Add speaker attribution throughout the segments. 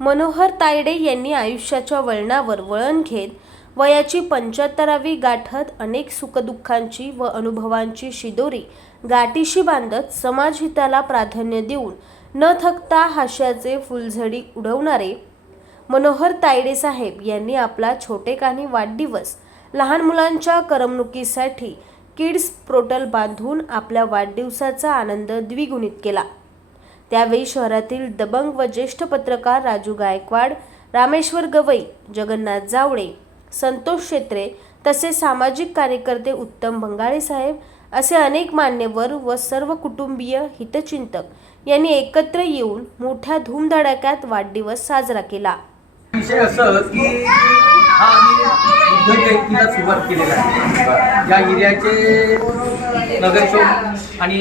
Speaker 1: मनोहर तायडे यांनी आयुष्याच्या वळणावर वळण घेत वयाची पंच्याहत्तरावी गाठत अनेक सुखदुःखांची व अनुभवांची शिदोरी गाठीशी बांधत समाजहिताला प्राधान्य देऊन न थकता हास्याचे फुलझडी उडवणारे मनोहर तायडे साहेब यांनी आपला छोटेखानी वाढदिवस लहान मुलांच्या करमणुकीसाठी किड्स पोर्टल बांधून आपल्या वाढदिवसाचा आनंद द्विगुणित केला. त्यावेळी शहरातील दबंग व ज्येष्ठ पत्रकार राजू गायकवाड रामेश्वर गवई जगन्नाथ जावळे संतोष शेत्रे तसेच सामाजिक कार्यकर्ते उत्तम बंगाळे साहेब असे अनेक मान्यवर व सर्व कुटुंबीय हितचिंतक यांनी एकत्र येऊन मोठ्या धूमधडाक्यात वाढदिवस साजरा केला.
Speaker 2: असं की हा आम्ही बुद्ध जयंतीला सुरुवात केलेला आहे. या एरियाचे नगरसेवक आणि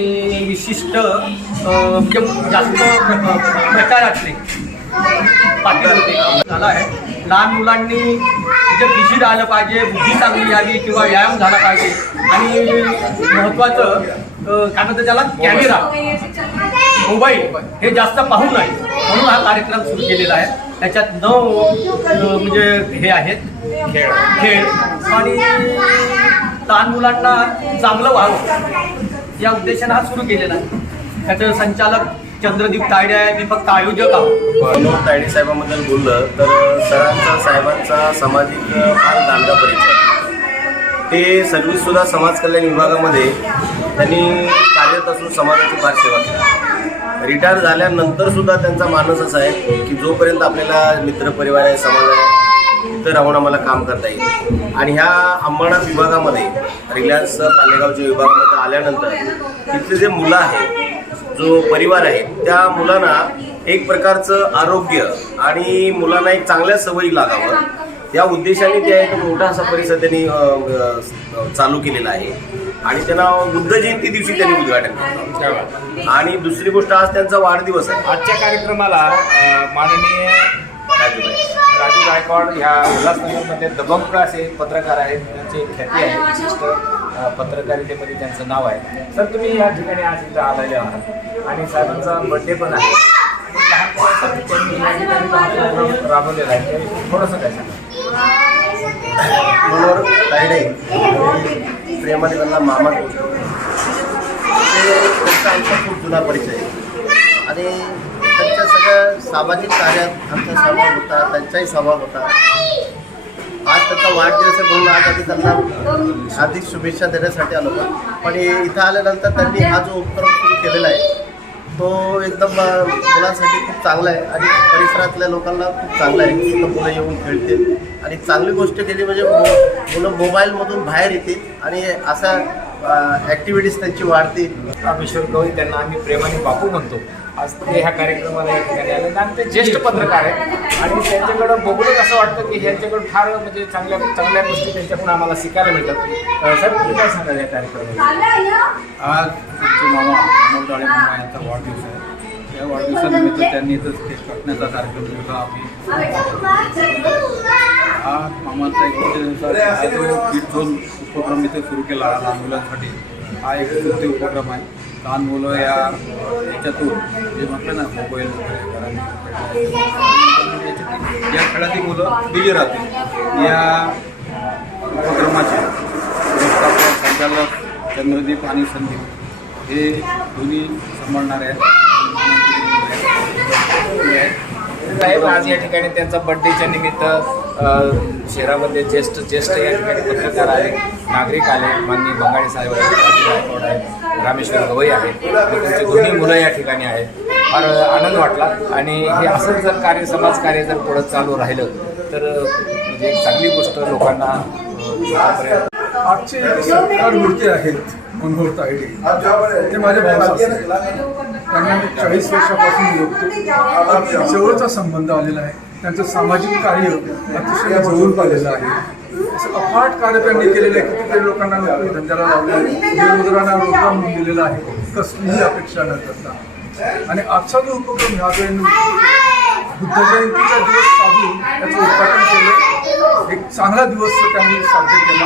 Speaker 2: विशिष्ट म्हणजे जास्त प्रचारातले पाटील होते. झाला आहे. लहान मुलांनी म्हणजे बिझी राहिलं पाहिजे बुद्धी चांगली यावी किंवा व्यायाम झाला पाहिजे आणि महत्त्वाचं काय म्हणतात त्याला कॅमेरा मोबाईल हे जास्त पाहू नये. म्हणून हा कार्यक्रम सुरू केलेला आहे. त्याच्यात नऊ म्हणजे हे आहेत खेळ. खेळ. आणि लहान मुलांना चांगलं व्हावं. या उद्देशाने हा सुरू केलेला आहे. त्याचं संचालक चंद्रदीप तायडे आहे. मी फक्त आयोजक आहोत.
Speaker 3: मनोहर तायडे साहेबांबद्दल बोललं तर सरांचा साहेबांचा सामाजिक फार दांडा परिचय. ते सर्व्हिस सुद्धा समाज कल्याण विभागामध्ये त्यांनी कार्यरत असून समाजाची फार सेवा केली. रिटायर झाल्यानंतर सुद्धा त्यांचा मानस असा आहे की जोपर्यंत आपल्याला मित्रपरिवार आहे समाज आहे इथं राहून आम्हाला काम करता येईल. आणि ह्या अंबाणा विभागामध्ये रिलायन्स पालेगावच्या विभागामध्ये आल्यानंतर तिथले जे मुलं आहेत जो परिवार आहे त्या मुलांना एक प्रकारचं आरोग्य आणि मुलांना एक चांगल्या सवयी लागावं. या उद्देशाने त्या एक मोठा असा परिसर त्यांनी चालू केलेला आहे. आणि त्यांना बुद्ध जयंती दिवशी त्यांनी उद्घाटन केलं. आणि दुसरी गोष्ट आज त्यांचा वाढदिवस आहे.
Speaker 4: आजच्या कार्यक्रमाला माननीय राजू गायकवाड. ह्या उल्हासनगरमध्ये दबंग असे पत्रकार आहेत. त्यांची ख्याती आहे. विशिष्ट पत्रकारितेमध्ये त्यांचं नाव आहे. तर तुम्ही या ठिकाणी आज इथं आलेले आहात. आणि साहेबांचा बड्डे पण आहे. लहान मुलांसाठी त्यांनी या ठिकाणी हा प्रोग्राम राबवलेला आहे. थोडंसं काय सांगा
Speaker 3: मनोहर तायडे प्रेमाने त्यांना मामा बोलतो ते त्यांचा आमचा खूप जुना परिचय आहे. आणि त्यांच्या सगळ्या सामाजिक कार्यात आमचा सहभाग होता त्यांचाही सहभाग होता. आज त्यांचा वाढदिवस आहे म्हणून आज आम्ही त्यांना हार्दिक शुभेच्छा देण्यासाठी आलो पण इथं आल्यानंतर त्यांनी हा जो उपक्रम सुरू केलेला आहे तो एकदम मुलांसाठी खूप चांगला आहे आणि परिसरातल्या लोकांना खूप चांगला आहे. तिथं मुलं येऊन खेळतील. आणि चांगली गोष्ट केली म्हणजे मो- मुलं मोबाईलमधून बाहेर येतील आणि असा ॲक्टिव्हिटीज त्यांची वाढतील
Speaker 4: रामेश्वर गवई त्यांना आम्ही प्रेमाने बापू म्हणतो. आज ते ह्या कार्यक्रमाला या ठिकाणी आले आणि ते ज्येष्ठ पत्रकार आहेत. आणि त्यांच्याकडं बघूनच असं वाटतं की ह्यांच्याकडून फार म्हणजे चांगल्या चांगल्या गोष्टी त्यांच्याकडून आम्हाला शिकायला मिळतात. साहेब तुम्ही काय सांगाल या कार्यक्रमाला
Speaker 5: आज आमचे मामा मनोहर डाळे मामा यांचा वाढदिवस आहे. या वाढदिवसानिमित्त त्यांनी इथं केक कापण्याचा कार्यक्रम ठेवला आम्ही हा मामाचा एक उपक्रम इथे सुरू केला लहान मुलांसाठी. हा एक स्तुत्य उपक्रम आहे. लहान मुलं या याच्यातून जे म्हटलं ना मोबाईल वगैरे या खेळातील मुलं बिजी राहतील. या उपक्रमाचे व्यवस्थापक संचालक चंद्रदीप आणि संदीप हे दोन्ही सांभाळणारे आहेत.
Speaker 4: साहेब आज या ठिकाणी त्यांचा बड्डेच्या निमित्त शहरामध्ये ज्येष्ठ ज्येष्ठ या ठिकाणी पत्रकार आले नागरिक आले माननीय बंगाळे साहेब आहेत राजू आहेत रामेश्वर गवई आहेत त्यांची दोन्ही मुलं या ठिकाणी आहेत. फार आनंद वाटला. आणि हे असंच जर कार्य समाज कार्य जर पुढं चालू राहिलं तर म्हणजे एक चांगली गोष्ट लोकांना
Speaker 6: आजचे सरकार मूर्ती आहेत मनोहर तायडे. ते माझ्या भावाचे त्यांना चाळीस वर्षापासून जवळचा संबंध आलेला आहे. त्यांचं सामाजिक कार्य अतिशय जवळून पाहिलेलं आहे. असं अफाट कार्य त्यांनी केलेलं आहे. कितीतरी लोकांना नोकरी धंद्याला लावले बेरोजगारांना रोजगार म्हणून दिलेला आहे. कसलीही अपेक्षा न करता. आणि आजचा जो उपक्रम ह्या वेळी बुद्ध जयंतीचा दिवस साधून त्याचं उद्घाटन केलं. एक चांगला दिवस त्यांनी साध्य केला.